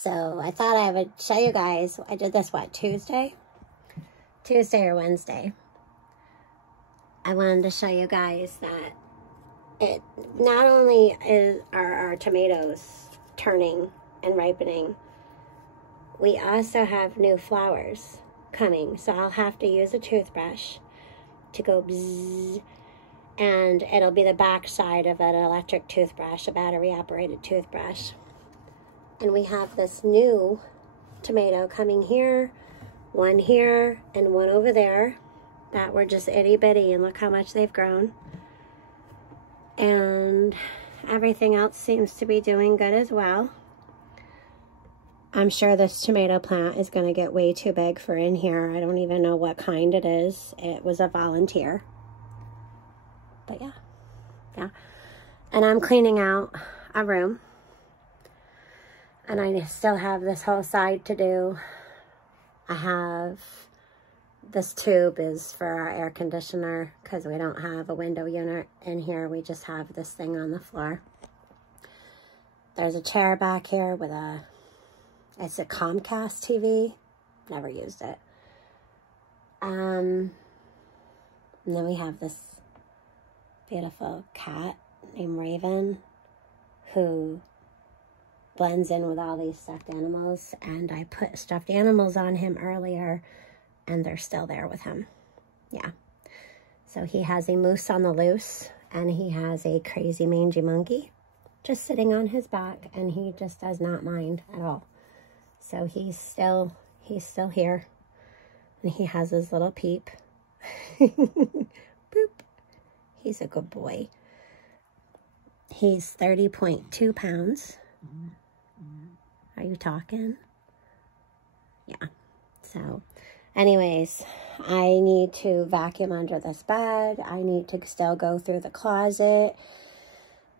So I thought I would show you guys. I did this, what, Tuesday or Wednesday. I wanted to show you guys that it not only are our tomatoes turning and ripening, we also have new flowers coming. So I'll have to use a toothbrush to go bzzz, and it'll be the back side of an electric toothbrush, a battery operated toothbrush. And we have this new tomato coming here, one here, and one over there that were just itty bitty, and look how much they've grown. And everything else seems to be doing good as well. I'm sure this tomato plant is going to get way too big for in here. I don't even know what kind it is. It was a volunteer. But yeah. And I'm cleaning out a room. And I still have this whole side to do. I have, this tube is for our air conditioner because we don't have a window unit in here. We just have this thing on the floor. There's a chair back here with it's a Comcast TV. Never used it. And then we have this beautiful cat named Raven who blends in with all these stuffed animals, and I put stuffed animals on him earlier and they're still there with him. Yeah. So he has a moose on the loose, and he has a crazy mangy monkey just sitting on his back, and he just does not mind at all. So he's still here, and he has his little peep. Boop. He's a good boy. He's 30.2 pounds. Are you talking? Yeah. So, anyways, I need to vacuum under this bed. I need to still go through the closet.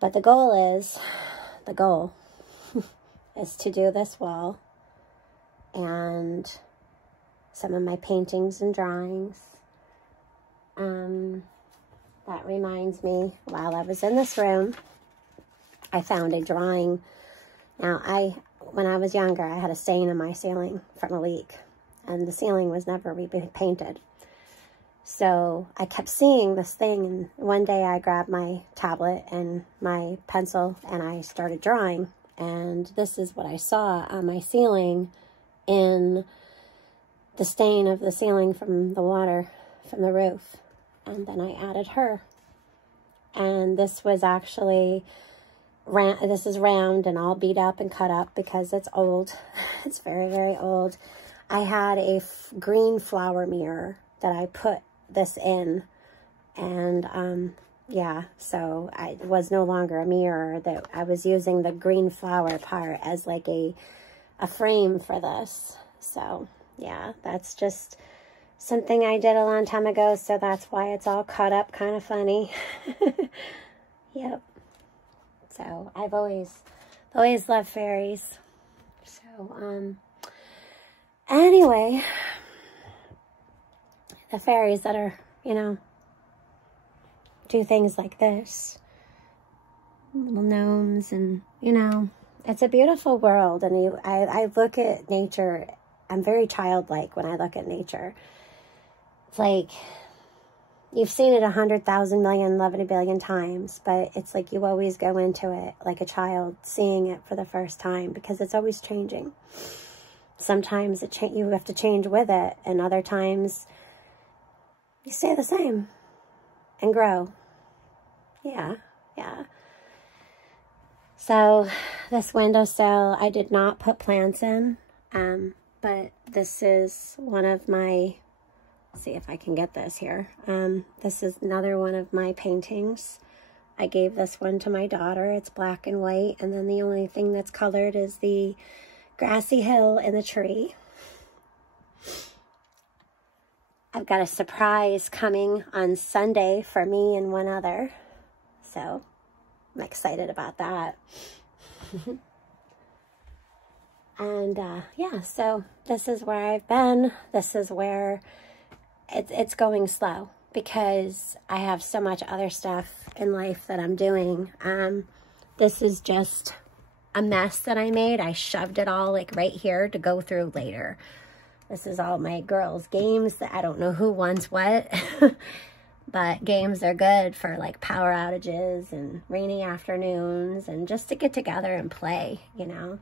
But the goal is to do this wall and some of my paintings and drawings. That reminds me, while I was in this room, I found a drawing. Now, when I was younger, I had a stain in my ceiling from a leak, and the ceiling was never repainted. So I kept seeing this thing, and one day I grabbed my tablet and my pencil, and I started drawing, and this is what I saw on my ceiling in the stain of the ceiling from the water from the roof. And then I added her. And this was actually, this is round and all beat up and cut up because it's old. It's very, very old. I had a green flower mirror that I put this in. And yeah, so it was no longer a mirror. That I was using the green flower part as like a frame for this. So yeah, that's just something I did a long time ago, so that's why it's all cut up kind of funny. Yep. So I've always loved fairies. So anyway, the fairies that are, you know, do things like this, little gnomes, and you know, it's a beautiful world. And I look at nature. I'm very childlike when I look at nature. It's like, you've seen it 100,000 million, 11 billion times, but it's like you always go into it like a child seeing it for the first time because it's always changing. Sometimes you have to change with it, and other times you stay the same and grow. Yeah, yeah. So this windowsill, I did not put plants in, but this is one of my, see if I can get this here. This is another one of my paintings. I gave this one to my daughter. It's black and white, and then the only thing that's colored is the grassy hill and the tree. I've got a surprise coming on Sunday for me and one other, so I'm excited about that. And yeah, so this is where I've been. This is where it's going slow because I have so much other stuff in life that I'm doing. This is just a mess that I made. I shoved it all like right here to go through later. This is all my girls' games that I don't know who wants what. But games are good for like power outages and rainy afternoons and just to get together and play, you know.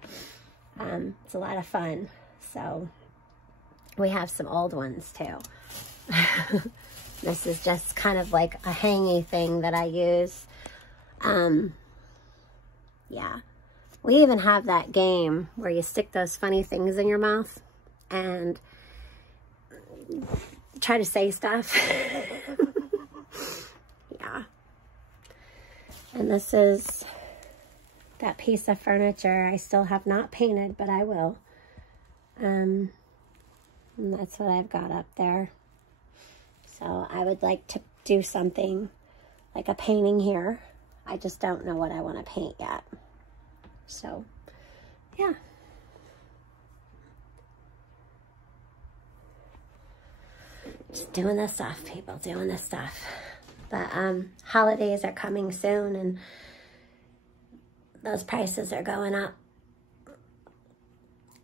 It's a lot of fun. So we have some old ones too. This is just kind of like a hangy thing that I use. Yeah. We even have that game where you stick those funny things in your mouth and try to say stuff. Yeah. And this is that piece of furniture I still have not painted, but I will. And that's what I've got up there. So I would like to do something like a painting here. I just don't know what I want to paint yet. So, yeah. Just doing this stuff, people, doing this stuff. But holidays are coming soon, and those prices are going up.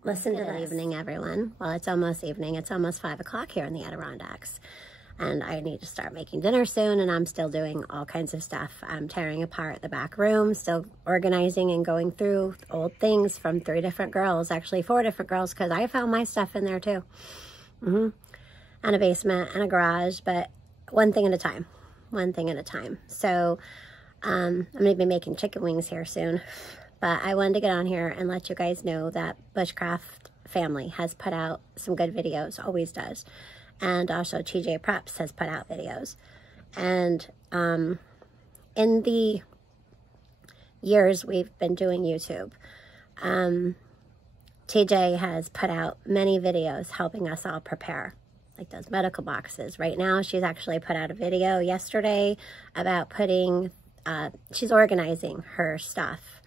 Listen to this. Good evening, everyone. Well, it's almost evening. It's almost 5 o'clock here in the Adirondacks. And I need to start making dinner soon, and I'm still doing all kinds of stuff. I'm tearing apart the back room, still organizing and going through old things from 3 different girls, actually 4 different girls, because I found my stuff in there too. And a basement and a garage, but one thing at a time. One thing at a time. So I'm going to be making chicken wings here soon. But I wanted to get on here and let you guys know that Bushcraft family has put out some good videos, always does. And also TJ Preps has put out videos. And in the years we've been doing YouTube, TJ has put out many videos helping us all prepare, like those medical boxes. Right now, she's actually put out a video yesterday about putting, she's organizing her stuff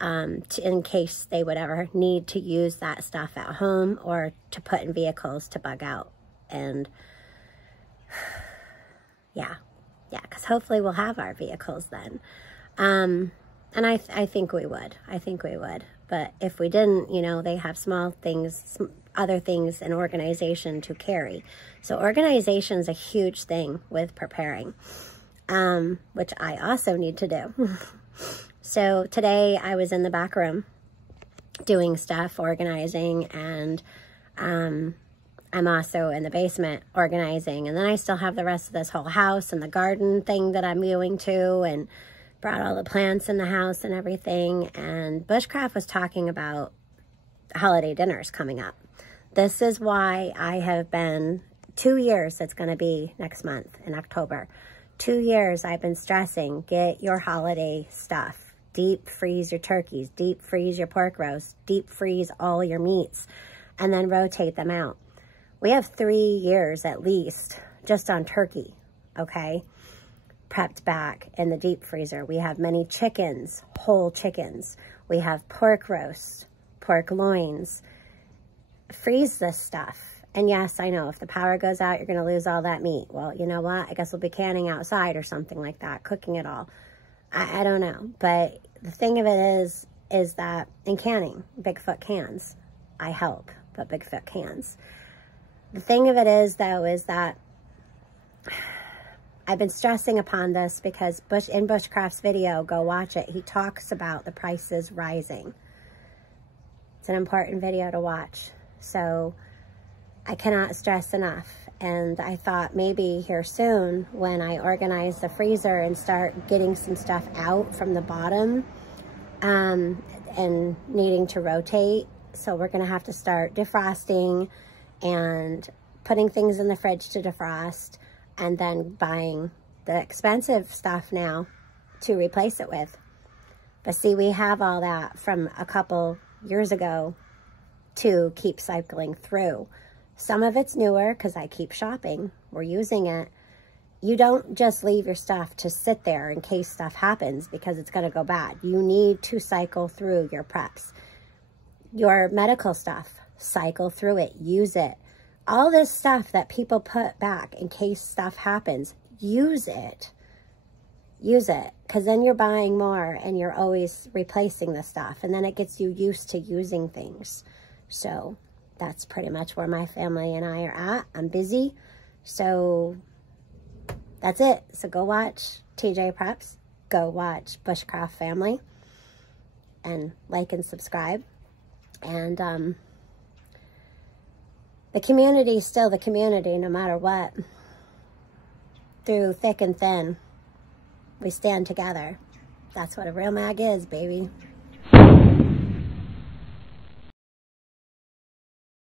in case they would ever need to use that stuff at home or to put in vehicles to bug out. And yeah, because hopefully we'll have our vehicles then. And I think we would. I think we would. But if we didn't, you know, they have small things, other things in organization to carry. So organization is a huge thing with preparing, which I also need to do. So today I was in the back room doing stuff, organizing, and I'm also in the basement organizing. And then I still have the rest of this whole house and the garden thing that I'm going to, and brought all the plants in the house and everything. And Bushcraft was talking about holiday dinners coming up. This is why I have been 2 years, it's going to be next month in October. 2 years I've been stressing, get your holiday stuff. Deep freeze your turkeys, deep freeze your pork roast, deep freeze all your meats, and then rotate them out. We have 3 years at least just on turkey, okay? Prepped back in the deep freezer. We have many chickens, whole chickens. We have pork roast, pork loins. Freeze this stuff. And yes, I know if the power goes out, you're going to lose all that meat. Well, you know what? I guess we'll be canning outside or something like that, cooking it all. I don't know. But the thing of it is that in canning, Bigfoot cans, I help, but Bigfoot cans. The thing of it is, though, is that I've been stressing upon this because in Bushcraft's video, go watch it, he talks about the prices rising. It's an important video to watch. So I cannot stress enough. And I thought maybe here soon, when I organize the freezer and start getting some stuff out from the bottom and needing to rotate. So we're going to have to start defrosting and putting things in the fridge to defrost, and then buying the expensive stuff now to replace it with. But see, we have all that from a couple years ago to keep cycling through. Some of it's newer because I keep shopping. We're using it. You don't just leave your stuff to sit there in case stuff happens because it's going to go bad. You need to cycle through your preps. Your medical stuff, cycle through it, use it. All this stuff that people put back in case stuff happens, use it. use it, because then you're buying more and you're always replacing the stuff, and then it gets you used to using things. So that's pretty much where my family and I are at. I'm busy, so that's it. So go watch TJ Preps, go watch Bushcraft Family, and like and subscribe. And the community is still the community, no matter what. Through thick and thin, we stand together. That's what a real mag is, baby.